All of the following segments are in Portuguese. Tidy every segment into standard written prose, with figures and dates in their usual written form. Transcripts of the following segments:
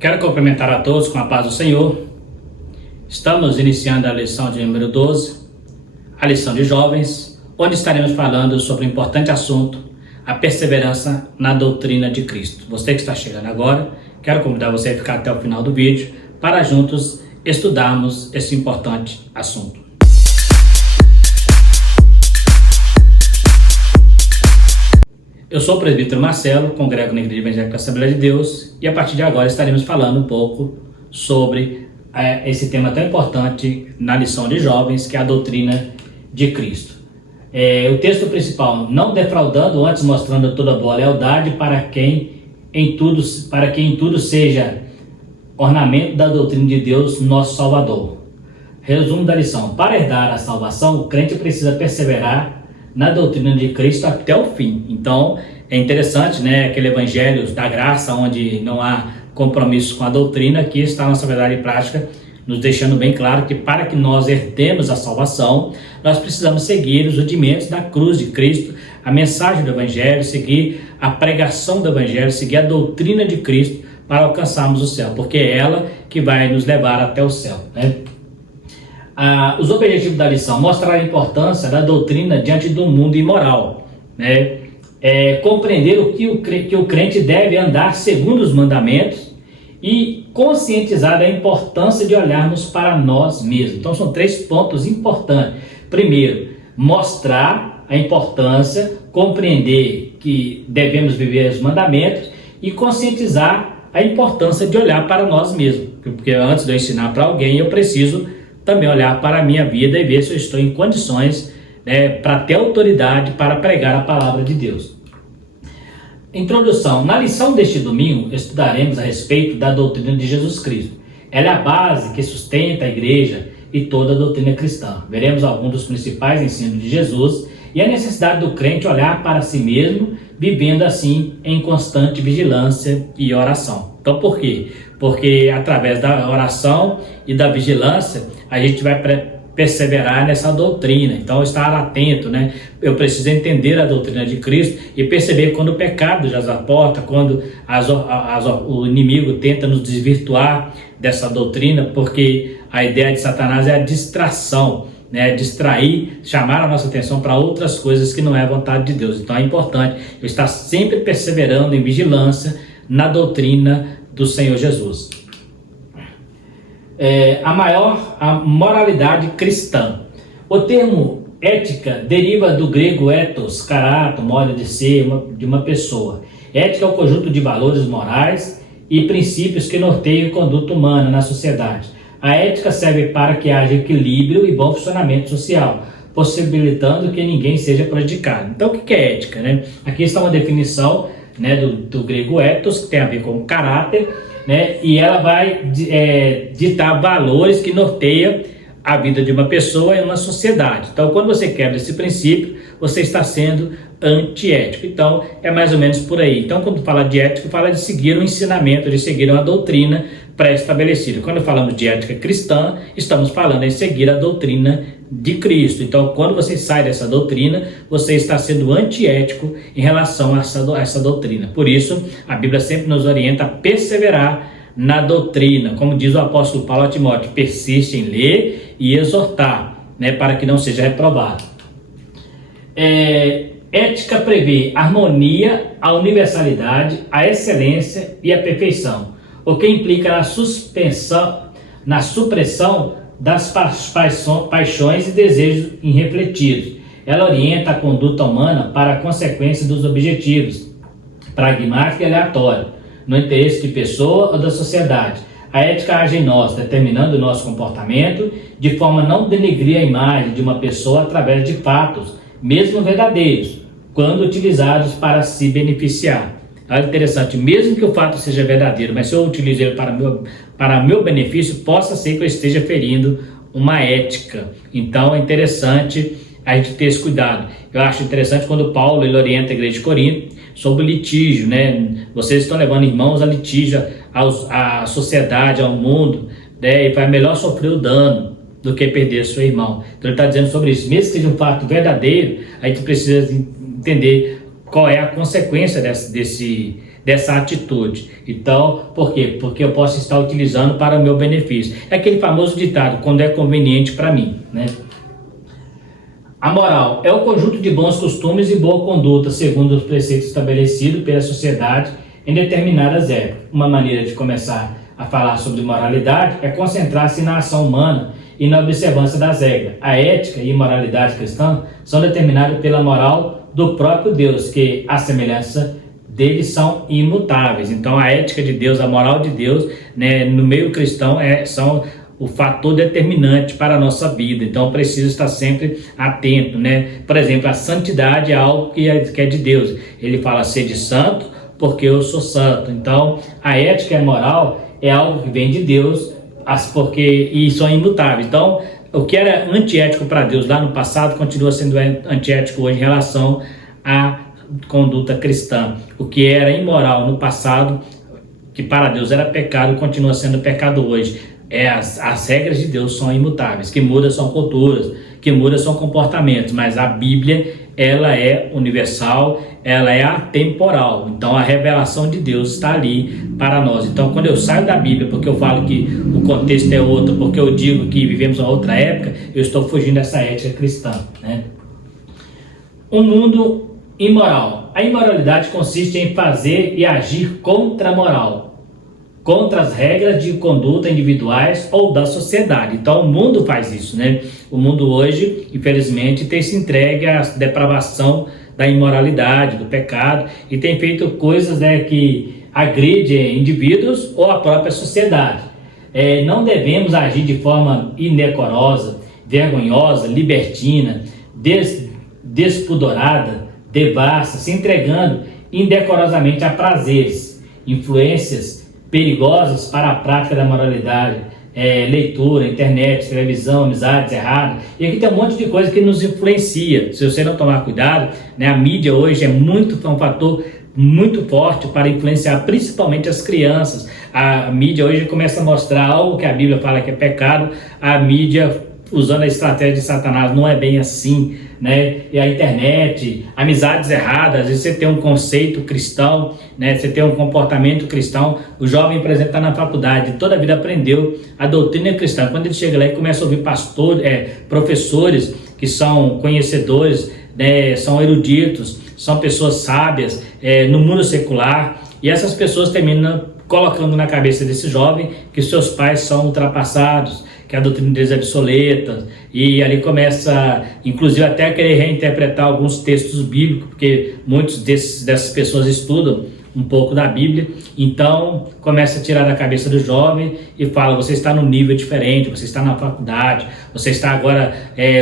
Quero cumprimentar a todos com a paz do Senhor. Estamos iniciando a lição de número 12, a lição de jovens, onde estaremos falando sobre o importante assunto, a perseverança na doutrina de Cristo. Você que está chegando agora, quero convidar você a ficar até o final do vídeo para juntos estudarmos esse importante assunto. Eu sou o presbítero Marcelo, congrego na Igreja Evangélica Assembleia de Deus, e a partir de agora estaremos falando um pouco sobre esse tema tão importante na lição de jovens, que é a doutrina de Cristo. O texto principal: não defraudando, antes mostrando toda boa lealdade para quem em tudo seja ornamento da doutrina de Deus, nosso Salvador. Resumo da lição: para herdar a salvação, o crente precisa perseverar na doutrina de Cristo até o fim. Então é interessante, aquele evangelho da graça, onde não há compromisso com a doutrina, que está na nossa verdade prática, nos deixando bem claro que para que nós herdemos a salvação, nós precisamos seguir os rudimentos da cruz de Cristo, a mensagem do evangelho, seguir a pregação do evangelho, seguir a doutrina de Cristo para alcançarmos o céu, porque é ela que vai nos levar até o céu, Os objetivos da lição: mostrar a importância da doutrina diante do mundo imoral, compreender que o crente deve andar segundo os mandamentos e conscientizar da importância de olharmos para nós mesmos. Então são 3 pontos importantes. Primeiro, mostrar a importância, compreender que devemos viver os mandamentos e conscientizar a importância de olhar para nós mesmos, porque antes de eu ensinar para alguém, eu preciso também olhar para a minha vida e ver se eu estou em condições para ter autoridade para pregar a palavra de Deus. Introdução: na lição deste domingo estudaremos a respeito da doutrina de Jesus Cristo. Ela é a base que sustenta a igreja e toda a doutrina cristã. Veremos alguns dos principais ensinos de Jesus e a necessidade do crente olhar para si mesmo, vivendo assim em constante vigilância e oração. Então por quê? Porque através da oração e da vigilância a gente vai perseverar nessa doutrina. Então estar atento, Eu preciso entender a doutrina de Cristo e perceber quando o pecado já se aporta, quando o inimigo tenta nos desvirtuar dessa doutrina, porque a ideia de Satanás é a distração, distrair, chamar a nossa atenção para outras coisas que não é a vontade de Deus. Então é importante eu estar sempre perseverando em vigilância na doutrina do Senhor Jesus. A moralidade cristã. O termo ética deriva do grego ethos, caráter, modo de ser de uma pessoa. Ética é o conjunto de valores morais e princípios que norteiam a conduta humana na sociedade. A ética serve para que haja equilíbrio e bom funcionamento social, possibilitando que ninguém seja prejudicado. Então o que é ética? Aqui está uma definição do grego ethos, que tem a ver com caráter, e ela vai ditar valores que norteiam a vida de uma pessoa em uma sociedade. Então, quando você quebra esse princípio, você está sendo antiético. Então, é mais ou menos por aí. Então, quando fala de ética, fala de seguir um ensinamento, de seguir uma doutrina pré-estabelecida. Quando falamos de ética cristã, estamos falando em seguir a doutrina de Cristo. Então, quando você sai dessa doutrina, você está sendo antiético em relação a essa doutrina. Por isso, a Bíblia sempre nos orienta a perseverar na doutrina. Como diz o apóstolo Paulo a Timóteo: persiste em ler e exortar, para que não seja reprovado. Ética prevê a harmonia, a universalidade, a excelência e a perfeição, o que implica na supressão das paixões e desejos irrefletidos. Ela orienta a conduta humana para a consequência dos objetivos, pragmática e aleatória, no interesse de pessoa ou da sociedade. A ética age em nós, determinando o nosso comportamento, de forma a não denegrir a imagem de uma pessoa através de fatos, mesmo verdadeiros, quando utilizados para se beneficiar. É interessante: mesmo que o fato seja verdadeiro, mas se eu utilizo ele para meu benefício, possa ser que eu esteja ferindo uma ética. Então é interessante a gente ter esse cuidado. Eu acho interessante quando Paulo ele orienta a igreja de Corinto sobre litígio, Vocês estão levando irmãos a litígio, à sociedade, ao mundo, e vai melhor sofrer o dano do que perder seu irmão. Então ele está dizendo sobre isso. Mesmo que seja um fato verdadeiro, a gente precisa entender qual é a consequência dessa atitude. Então, por quê? Porque eu posso estar utilizando para o meu benefício. É aquele famoso ditado, quando é conveniente para mim, né? A moral é o conjunto de bons costumes e boa conduta, segundo os preceitos estabelecidos pela sociedade em determinadas épocas. Uma maneira de começar a falar sobre moralidade é concentrar-se na ação humana e na observância das regras. A ética e moralidade cristã são determinadas pela moral do próprio Deus, que, à semelhança deles, são imutáveis. Então, a ética de Deus, a moral de Deus, né, no meio cristão, são o fator determinante para a nossa vida. Então, preciso estar sempre atento, né? Por exemplo, a santidade é algo que é de Deus. Ele fala, sede santo, porque eu sou santo. Então, a ética e a moral é algo que vem de Deus, e são imutáveis. Então, o que era antiético para Deus lá no passado continua sendo antiético hoje em relação à conduta cristã. O que era imoral no passado, que para Deus era pecado, continua sendo pecado hoje. As regras de Deus são imutáveis, que mudam são culturas, que mudam são comportamentos, mas a Bíblia, ela é universal, ela é atemporal. Então a revelação de Deus está ali para nós. Então, quando eu saio da Bíblia porque eu falo que o contexto é outro, porque eu digo que vivemos uma outra época, eu estou fugindo dessa ética cristã, né? Um mundo imoral. A imoralidade consiste em fazer e agir contra a moral, contra as regras de conduta individuais ou da sociedade. Então o mundo faz isso, né? O mundo hoje, infelizmente, tem se entregue à depravação da imoralidade, do pecado, e tem feito coisas, né, que agridem indivíduos ou a própria sociedade. Não devemos agir de forma indecorosa, vergonhosa, libertina, despudorada, devassa, se entregando indecorosamente a prazeres, influências perigosas para a prática da moralidade, leitura, internet, televisão, amizades erradas. E aqui tem um monte de coisa que nos influencia. Se você não tomar cuidado, né, a mídia hoje é um fator muito forte para influenciar principalmente as crianças. A mídia hoje começa a mostrar algo que a Bíblia fala que é pecado. A mídia, usando a estratégia de Satanás, não é bem assim, né? E a internet, amizades erradas, às vezes você tem um conceito cristão, né? Você tem um comportamento cristão. O jovem, por exemplo, está na faculdade, toda a vida aprendeu a doutrina cristã. Quando ele chega lá e começa a ouvir professores que são conhecedores, né? São eruditos, são pessoas sábias no mundo secular, e essas pessoas terminam colocando na cabeça desse jovem que seus pais são ultrapassados, que a doutrina deles é obsoleta, e ali começa, inclusive, até a querer reinterpretar alguns textos bíblicos, porque muitos dessas pessoas estudam um pouco da Bíblia. Então começa a tirar da cabeça do jovem e fala, você está num nível diferente, você está na faculdade, você está agora,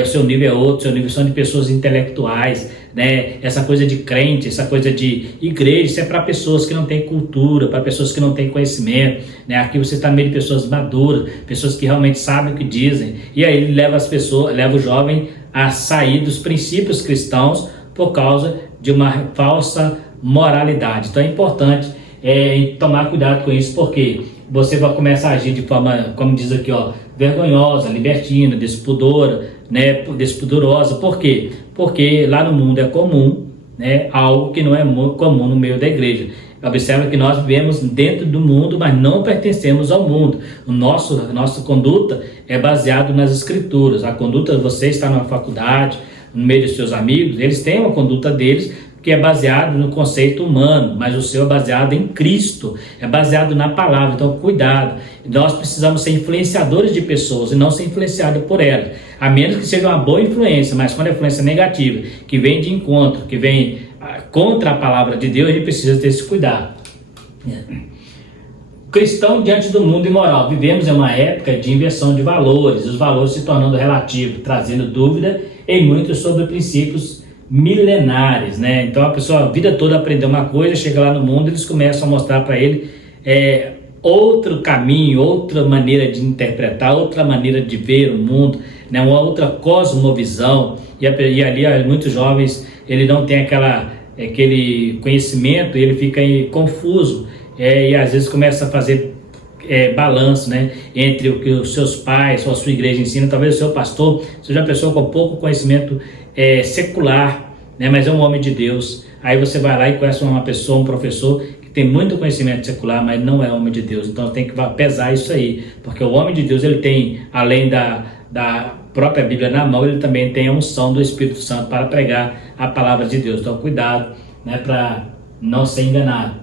o seu nível é outro, seu nível são de pessoas intelectuais, né? Essa coisa de crente, essa coisa de igreja, isso é para pessoas que não têm cultura, para pessoas que não têm conhecimento, né? Aqui você está no meio de pessoas maduras, pessoas que realmente sabem o que dizem, e aí ele leva o jovem a sair dos princípios cristãos por causa de uma falsa moralidade. Então é importante tomar cuidado com isso, porque você vai começar a agir de forma, como diz aqui, vergonhosa, libertina, despudora, né, despudorosa. Por quê? Porque lá no mundo é comum, né, algo que não é comum no meio da igreja. Observa que nós vivemos dentro do mundo, mas não pertencemos ao mundo. A nossa conduta é baseada nas escrituras. A conduta, você está numa faculdade, no meio dos seus amigos, eles têm uma conduta deles que é baseado no conceito humano, mas o seu é baseado em Cristo, é baseado na palavra. Então cuidado, nós precisamos ser influenciadores de pessoas e não ser influenciados por elas, a menos que seja uma boa influência. Mas quando é influência negativa, que vem de encontro, que vem contra a palavra de Deus, a gente precisa ter esse cuidado. Cristão diante do mundo imoral. Vivemos em uma época de inversão de valores, os valores se tornando relativos, trazendo dúvida em muitos sobre princípios milenares, né? Então a pessoa a vida toda aprendeu uma coisa, chega lá no mundo, eles começam a mostrar para ele outro caminho, outra maneira de interpretar, outra maneira de ver o mundo, né? Uma outra cosmovisão, e ali muitos jovens, ele não tem aquele conhecimento, ele fica confuso, e às vezes começa a fazer balanço, né, entre o que os seus pais ou a sua igreja ensina. Talvez o seu pastor seja uma pessoa com pouco conhecimento secular, né, mas é um homem de Deus. Aí você vai lá e conhece uma pessoa, um professor que tem muito conhecimento secular, mas não é homem de Deus. Então tem que pesar isso aí, porque o homem de Deus, ele tem, além da própria Bíblia na mão, ele também tem a unção do Espírito Santo para pregar a palavra de Deus. Então cuidado, né, para não ser enganado.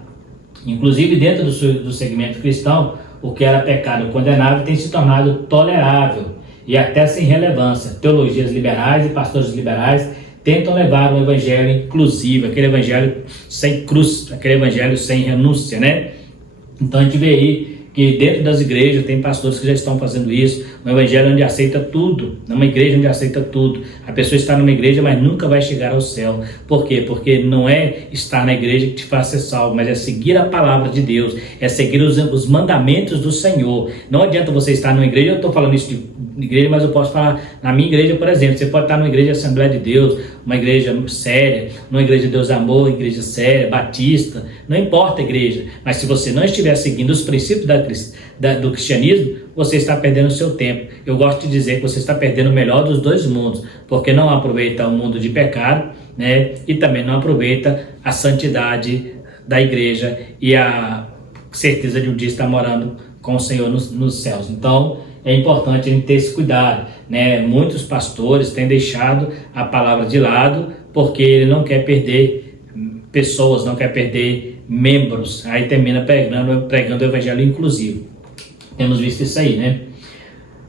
Inclusive dentro do segmento cristão, o que era pecado condenável tem se tornado tolerável e até sem relevância. Teologias liberais e pastores liberais tentam levar um evangelho inclusivo, aquele evangelho sem cruz, aquele evangelho sem renúncia, né? Então a gente vê aí que dentro das igrejas tem pastores que já estão fazendo isso, um evangelho onde aceita tudo, numa igreja onde aceita tudo. A pessoa está numa igreja, mas nunca vai chegar ao céu. Por quê? Porque não é estar na igreja que te faz ser salvo, mas é seguir a palavra de Deus, é seguir os mandamentos do Senhor. Não adianta você estar numa igreja, eu estou falando isso de igreja, mas eu posso falar na minha igreja, por exemplo. Você pode estar numa igreja Assembleia de Deus, uma igreja séria, numa igreja Deus Amor, igreja séria, batista, não importa a igreja, mas se você não estiver seguindo os princípios do cristianismo, você está perdendo o seu tempo. Eu gosto de dizer que você está perdendo o melhor dos dois mundos, porque não aproveita o mundo de pecado, né? E também não aproveita a santidade da igreja e a certeza de um dia estar morando com o Senhor nos céus. Então é importante a gente ter esse cuidado, né? Muitos pastores têm deixado a palavra de lado porque ele não quer perder pessoas, não quer perder membros, aí termina pregando o evangelho inclusivo. Temos visto isso aí, né?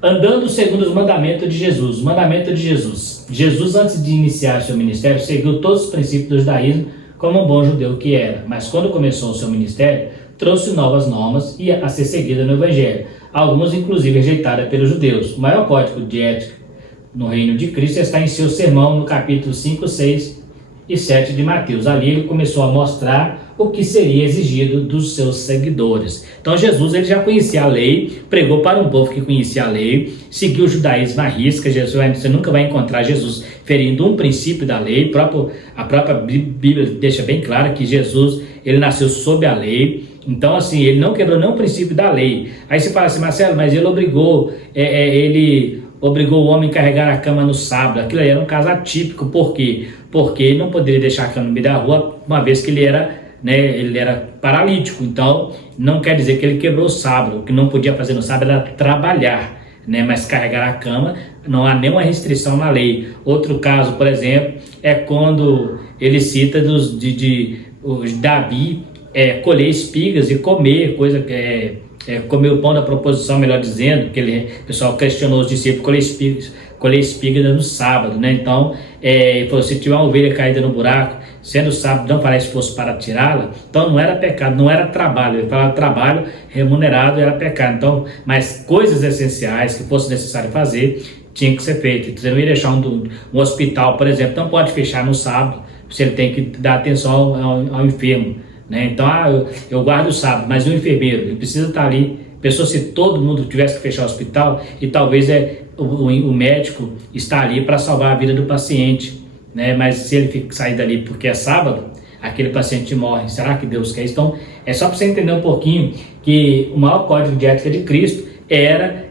Andando segundo os mandamentos de Jesus. Os mandamentos de Jesus. Jesus, antes de iniciar seu ministério, seguiu todos os princípios do judaísmo como um bom judeu que era. Mas quando começou o seu ministério, trouxe novas normas e a ser seguida no evangelho. Algumas, inclusive, rejeitadas pelos judeus. O maior código de ética no reino de Cristo está em seu sermão no capítulo 5, 6 e 7 de Mateus. Ali ele começou a mostrar o que seria exigido dos seus seguidores. Então Jesus, ele já conhecia a lei, pregou para um povo que conhecia a lei, seguiu o judaísmo à risca. Você nunca vai encontrar Jesus ferindo um princípio da lei. A própria Bíblia deixa bem claro que Jesus, ele nasceu sob a lei. Então, assim, ele não quebrou nenhum princípio da lei. Aí você fala assim, Marcelo, mas ele obrigou o homem a carregar a cama no sábado. Aquilo aí era um caso atípico. Por quê? Porque ele não poderia deixar a cama no meio da rua, uma vez que ele era paralítico. Então, não quer dizer que ele quebrou o sábado. O que não podia fazer no sábado era trabalhar, né? Mas carregar a cama, não há nenhuma restrição na lei. Outro caso, por exemplo, é quando ele cita Davi colher espigas e comer, comer o pão da proposição, melhor dizendo, que o pessoal questionou os discípulos, colher espigas no sábado, né? Então, se tiver uma ovelha caída no buraco, sendo sábado, não parece que fosse para tirá-la, então não era pecado, não era trabalho. Ele falava trabalho remunerado era pecado. Então, mas coisas essenciais que fosse necessário fazer, tinha que ser feito. Você não ia deixar um hospital, por exemplo, não pode fechar no sábado, se ele tem que dar atenção ao enfermo, né? Então, eu guardo o sábado, mas o enfermeiro, ele precisa estar ali. Pessoa, se todo mundo tivesse que fechar o hospital, e talvez o médico está ali para salvar a vida do paciente, né? Mas se ele sair dali porque é sábado, aquele paciente morre. Será que Deus quer isso? Então, é só para você entender um pouquinho que o maior código de ética de Cristo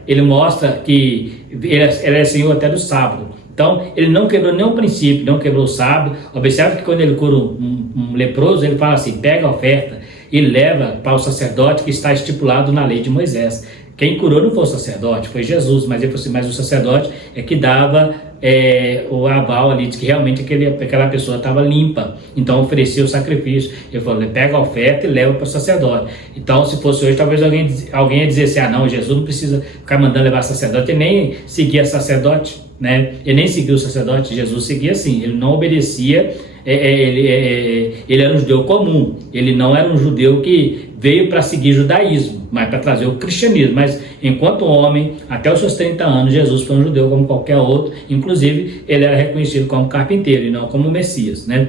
ele mostra que ele é Senhor até do sábado. Então, ele não quebrou nenhum princípio, não quebrou o sábado. Observe que quando ele cura um leproso, ele fala assim, pega a oferta e leva para o sacerdote que está estipulado na lei de Moisés. Quem curou não foi o sacerdote, foi Jesus, mas ele falou assim, mas o sacerdote é que dava o aval ali, de que realmente aquela pessoa estava limpa, então oferecia o sacrifício. Ele falou, pega a oferta e leva para o sacerdote. Então, se fosse hoje, talvez alguém ia dizer assim, não, Jesus não precisa ficar mandando levar sacerdote, ele nem seguia sacerdote, né? Ele nem seguiu o sacerdote. Jesus seguia assim, ele não obedecia. Ele era um judeu comum, ele não era um judeu que veio para seguir judaísmo, mas para trazer o cristianismo. Mas enquanto homem, até os seus 30 anos, Jesus foi um judeu como qualquer outro. Inclusive, ele era reconhecido como carpinteiro e não como Messias, né?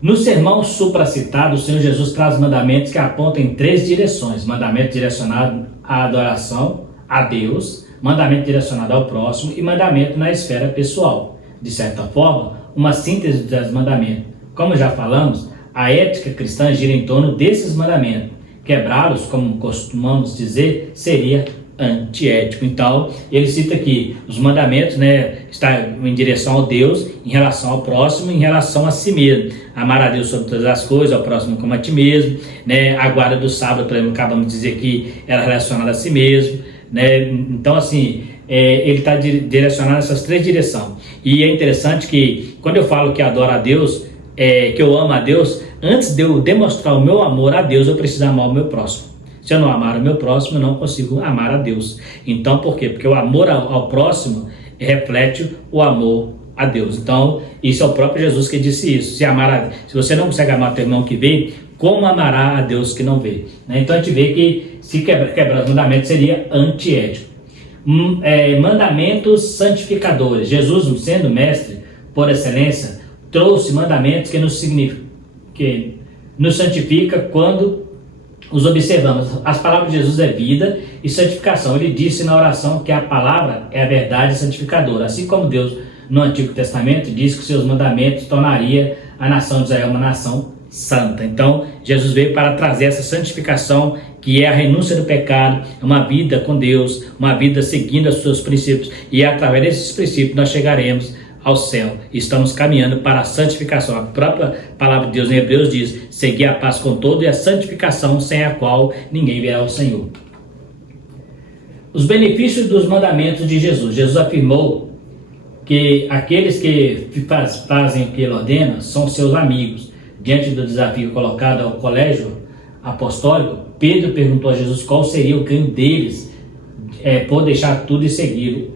No sermão supracitado, o Senhor Jesus traz mandamentos que apontam em 3 direções: mandamento direcionado à adoração a Deus, mandamento direcionado ao próximo e mandamento na esfera pessoal. De certa forma, uma síntese dos mandamentos. Como já falamos, a ética cristã gira em torno desses mandamentos. Quebrá-los, como costumamos dizer, seria antiético. Então, ele cita aqui os mandamentos, né, está em direção ao Deus, em relação ao próximo, em relação a si mesmo. amar a Deus sobre todas as coisas, ao próximo como a ti mesmo, né? A guarda do sábado, por exemplo, acabamos de dizer que era relacionada a si mesmo, né? Então, assim, ele está direcionado nessas 3 direções. E é interessante que, quando eu falo que adoro a Deus, que eu amo a Deus, antes de eu demonstrar o meu amor a Deus, eu preciso amar o meu próximo. Se eu não amar o meu próximo, eu não consigo amar a Deus. Então, por quê? Porque o amor ao próximo reflete o amor a Deus. Então, isso é o próprio Jesus que disse isso. Se você não consegue amar o teu irmão que vê, como amará a Deus que não vê? Né? Então, a gente vê que se quebrar os mandamentos seria antiético. Mandamentos santificadores. Jesus, sendo mestre por excelência, trouxe mandamentos que nos santifica quando os observamos. As palavras de Jesus é vida e santificação. Ele disse na oração que a palavra é a verdade santificadora. Assim como Deus, no Antigo Testamento, disse que seus mandamentos tornaria a nação de Israel uma nação santa. Então, Jesus veio para trazer essa santificação, que é a renúncia do pecado, uma vida com Deus, uma vida seguindo os seus princípios. E através desses princípios nós chegaremos ao céu. Estamos caminhando para a santificação. A própria palavra de Deus em Hebreus diz: seguir a paz com todo e a santificação, sem a qual ninguém verá o Senhor. Os benefícios dos mandamentos de Jesus. Jesus afirmou que aqueles que fazem o que ele ordena são seus amigos. Diante do desafio colocado ao colégio apostólico, Pedro perguntou a Jesus qual seria o ganho deles por deixar tudo e segui-lo.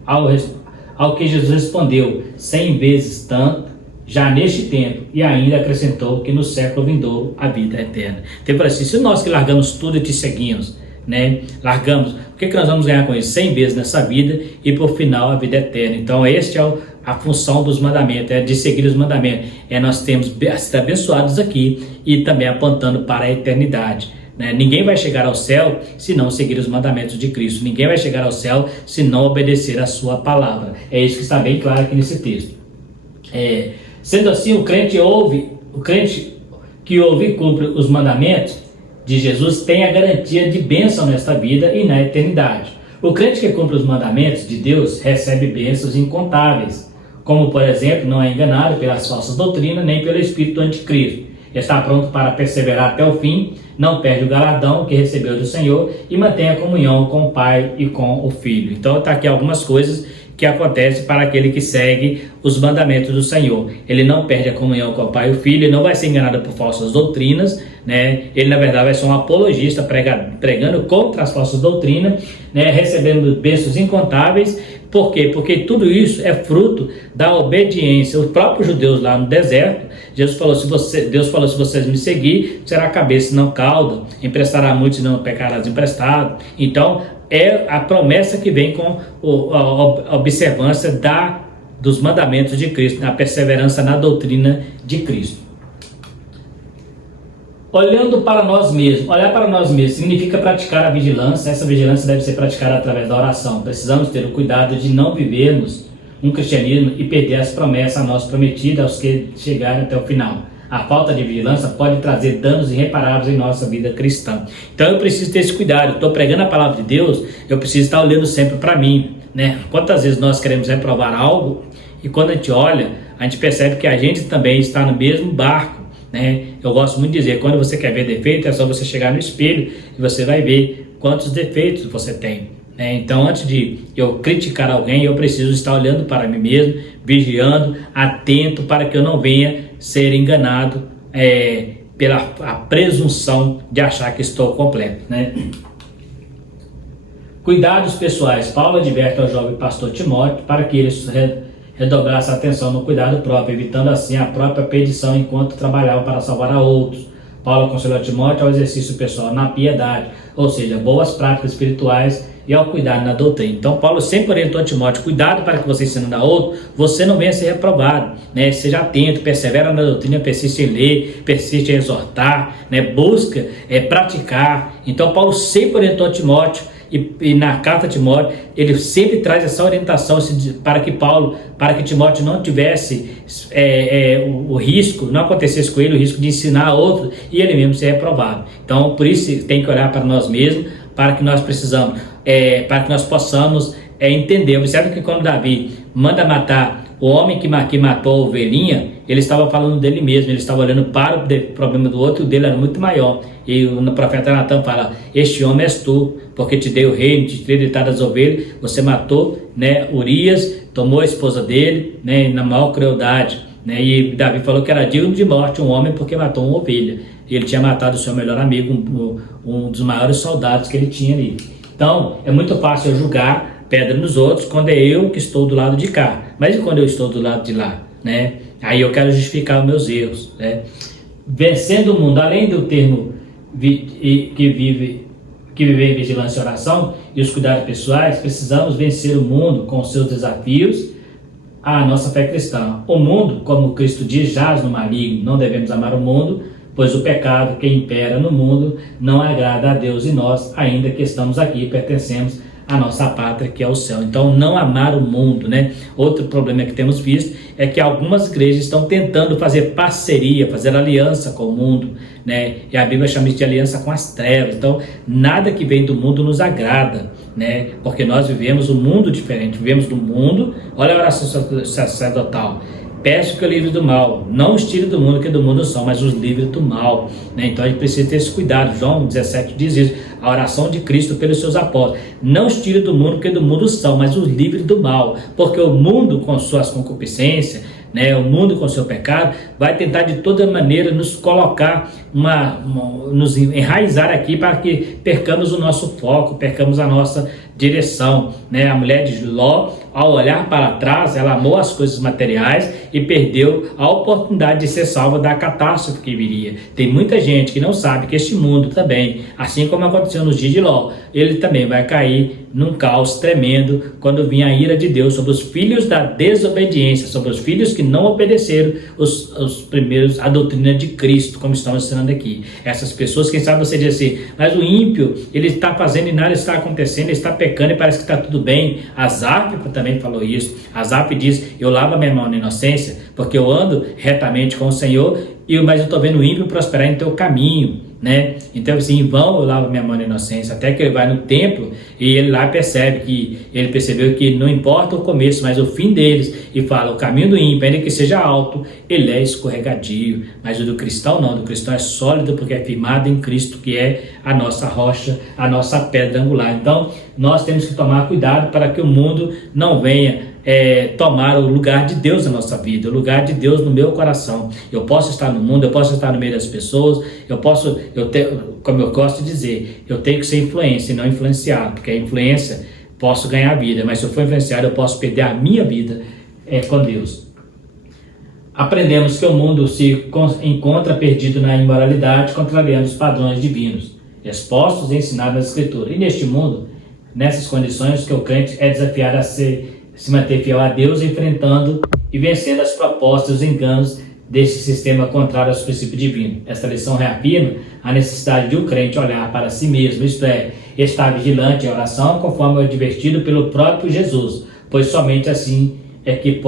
Ao que Jesus respondeu: 100 vezes tanto, já neste tempo, e ainda acrescentou que no século vindouro a vida eterna. Então, assim, se nós que largamos tudo e te seguimos, né, largamos, o que nós vamos ganhar com isso? 100 vezes nessa vida e por final a vida eterna. Então, esta é a função dos mandamentos, de seguir os mandamentos. Nós temos sido abençoados aqui e também apontando para a eternidade. Ninguém vai chegar ao céu se não seguir os mandamentos de Cristo. Ninguém vai chegar ao céu se não obedecer a sua palavra. É isso que está bem claro aqui nesse texto. Sendo assim, o crente que ouve e cumpre os mandamentos de Jesus tem a garantia de bênção nesta vida e na eternidade. O crente que cumpre os mandamentos de Deus recebe bênçãos incontáveis, como, por exemplo, não é enganado pelas falsas doutrinas nem pelo espírito do anticristo. Está pronto para perseverar até o fim, não perde o galardão que recebeu do Senhor e mantém a comunhão com o Pai e com o Filho. Então está aqui algumas coisas que acontecem para aquele que segue os mandamentos do Senhor. Ele não perde a comunhão com o Pai e o Filho, ele não vai ser enganado por falsas doutrinas, né? Ele na verdade vai ser um apologista pregando contra as falsas doutrinas, né? Recebendo bênçãos incontáveis. Por quê? Porque tudo isso é fruto da obediência. Os próprios judeus lá no deserto, Deus falou: se vocês me seguirem, será cabeça e não cauda, emprestará muitos e não pecarás emprestado. Então, é a promessa que vem com a observância dos mandamentos de Cristo, a perseverança na doutrina de Cristo. Olhando para nós mesmos. Olhar para nós mesmos significa praticar a vigilância. Essa vigilância deve ser praticada através da oração. Precisamos ter o cuidado de não vivermos um cristianismo e perder as promessas a nós prometidas aos que chegarem até o final. A falta de vigilância pode trazer danos irreparáveis em nossa vida cristã. Então eu preciso ter esse cuidado. Estou pregando a palavra de Deus, eu preciso estar olhando sempre para mim, né? Quantas vezes nós queremos reprovar algo e quando a gente olha, a gente percebe que a gente também está no mesmo barco, né? Eu gosto muito de dizer, quando você quer ver defeito, é só você chegar no espelho e você vai ver quantos defeitos você tem, né? Então, antes de eu criticar alguém, eu preciso estar olhando para mim mesmo, vigiando, atento para que eu não venha ser enganado pela presunção de achar que estou completo, né? Cuidados pessoais. Paulo adverte ao jovem pastor Timóteo para que ele redobrasse a atenção no cuidado próprio, evitando assim a própria perdição enquanto trabalhava para salvar a outros. Paulo aconselhou Timóteo ao exercício pessoal na piedade, ou seja, boas práticas espirituais e ao cuidado na doutrina. Então Paulo sempre orientou a Timóteo: cuidado para que você ensinando a outro, você não venha ser reprovado, né? Seja atento, persevera na doutrina, persiste em ler, persiste em exortar, né? Busca praticar. Então Paulo sempre orientou a Timóteo. E na carta a Timóteo, ele sempre traz essa orientação para que Timóteo não tivesse o risco, não acontecesse com ele o risco de ensinar a outro e ele mesmo ser reprovado. Então, por isso tem que olhar para nós mesmos, para que nós possamos entender. Observe que quando Davi manda matar O homem que matou a ovelhinha, ele estava falando dele mesmo, ele estava olhando para o problema do outro, e o dele era muito maior. E o profeta Natan fala: este homem és tu, porque te dei o reino, te tirei de das ovelhas, você matou, né, Urias, tomou a esposa dele, né, na maior crueldade, né, e Davi falou que era digno de morte um homem porque matou uma ovelha. E ele tinha matado o seu melhor amigo, um dos maiores soldados que ele tinha ali. Então, é muito fácil eu julgar pedra nos outros quando é eu que estou do lado de cá. Mas e quando eu estou do lado de lá, né? Aí eu quero justificar os meus erros, né? Vencendo o mundo, além do termo que vive em vigilância e oração e os cuidados pessoais, precisamos vencer o mundo com os seus desafios à nossa fé cristã. O mundo, como Cristo diz, jaz no maligno. Não devemos amar o mundo, pois o pecado que impera no mundo não agrada a Deus, e nós, ainda que estamos aqui, pertencemos à nossa pátria, que é o céu. Então, não amar o mundo, né? Outro problema que temos visto é que algumas igrejas estão tentando fazer parceria, fazer aliança com o mundo, né? E a Bíblia chama isso de aliança com as trevas. Então, nada que vem do mundo nos agrada, né? Porque nós vivemos um mundo diferente, vivemos do mundo. Olha a oração sacerdotal: peço que o livre do mal, não os tire do mundo, que do mundo são, mas os livre do mal, né? Então a gente precisa ter esse cuidado. João 17 diz isso, a oração de Cristo pelos seus apóstolos: não os tire do mundo, que do mundo são, mas os livre do mal. Porque o mundo, com suas concupiscências, né, o mundo com seu pecado, vai tentar de toda maneira nos colocar, nos enraizar aqui para que percamos o nosso foco, percamos a nossa direção, né? A mulher de Ló, ao olhar para trás, ela amou as coisas materiais e perdeu a oportunidade de ser salva da catástrofe que viria. Tem muita gente que não sabe que este mundo também, assim como aconteceu nos dias de Ló, ele também vai cair num caos tremendo quando vir a ira de Deus sobre os filhos da desobediência, sobre os filhos que não obedeceram os primeiros, a doutrina de Cristo, como estamos ensinando aqui. Essas pessoas, quem sabe você diz assim: mas o ímpio, ele está fazendo e nada está acontecendo, ele está pecando e parece que está tudo bem. Asaf também falou isso. Asaf diz: eu lavo a minha mão na inocência, porque eu ando retamente com o Senhor, mas eu estou vendo o ímpio prosperar em teu caminho, né? Então, assim, em vão eu lavo minha mão na inocência. Até que ele vai no templo e ele lá percebeu que não importa o começo, mas o fim deles, e fala: o caminho do ímpio, ainda que seja alto, ele é escorregadio, mas o do cristão não. O do cristão é sólido, porque é firmado em Cristo, que é a nossa rocha, a nossa pedra angular. Então, nós temos que tomar cuidado para que o mundo não venha tomar o lugar de Deus na nossa vida, o lugar de Deus no meu coração. Eu posso estar no mundo, eu posso estar no meio das pessoas, como eu gosto de dizer, eu tenho que ser influência e não influenciado, porque a influência posso ganhar a vida, mas se eu for influenciado eu posso perder a minha vida com Deus. Aprendemos que o mundo se encontra perdido na imoralidade, contrariando os padrões divinos expostos e ensinados nas Escrituras. E neste mundo, nessas condições, que o crente é desafiado a se manter fiel a Deus, enfrentando e vencendo as propostas e os enganos desse sistema contrário aos princípios divinos. Esta lição reafirma a necessidade de um crente olhar para si mesmo, isto é, estar vigilante em oração, conforme advertido pelo próprio Jesus, pois somente assim é que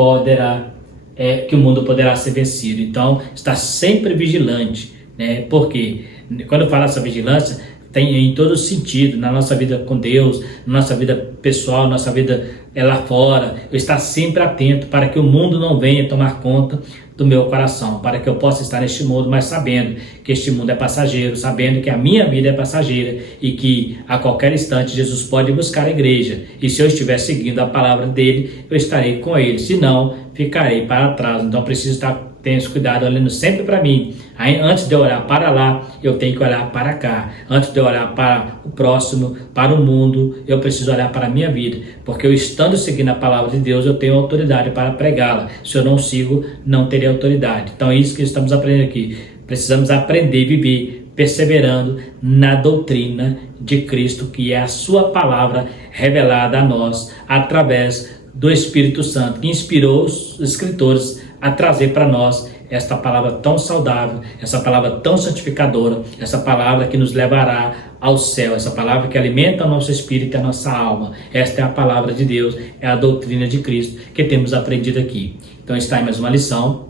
o mundo poderá ser vencido. Então, estar sempre vigilante, né? Porque quando eu falo essa vigilância, tem em todo sentido, na nossa vida com Deus, na nossa vida pessoal, na nossa vida lá fora. Eu estar sempre atento para que o mundo não venha tomar conta do meu coração, para que eu possa estar neste mundo, mas sabendo que este mundo é passageiro, sabendo que a minha vida é passageira e que a qualquer instante Jesus pode buscar a igreja, e se eu estiver seguindo a palavra dele, eu estarei com ele, se não, ficarei para trás. Então preciso estar tendo esse cuidado, olhando sempre para mim. Aí, antes de eu olhar para lá, eu tenho que olhar para cá. Antes de eu olhar para o próximo, para o mundo, eu preciso olhar para a minha vida, porque eu estando seguindo a palavra de Deus, eu tenho autoridade para pregá-la. Se eu não sigo, não terei autoridade. Então é isso que estamos aprendendo aqui. Precisamos aprender a viver perseverando na doutrina de Cristo, que é a sua palavra revelada a nós através do Espírito Santo, que inspirou os escritores a trazer para nós esta palavra tão saudável, essa palavra tão santificadora, essa palavra que nos levará ao céu, essa palavra que alimenta o nosso espírito e a nossa alma. Esta é a palavra de Deus, é a doutrina de Cristo que temos aprendido aqui. Então está aí mais uma lição.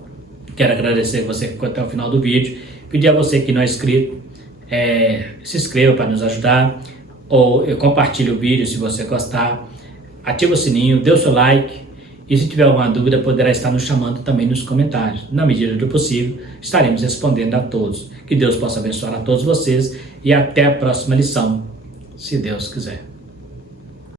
Quero agradecer você que ficou até o final do vídeo. Pedir a você que não é inscrito, se inscreva para nos ajudar, ou compartilhe o vídeo se você gostar, ativa o sininho, dê o seu like E se tiver alguma dúvida, poderá estar nos chamando também nos comentários. Na medida do possível, estaremos respondendo a todos. Que Deus possa abençoar a todos vocês e até a próxima lição, se Deus quiser.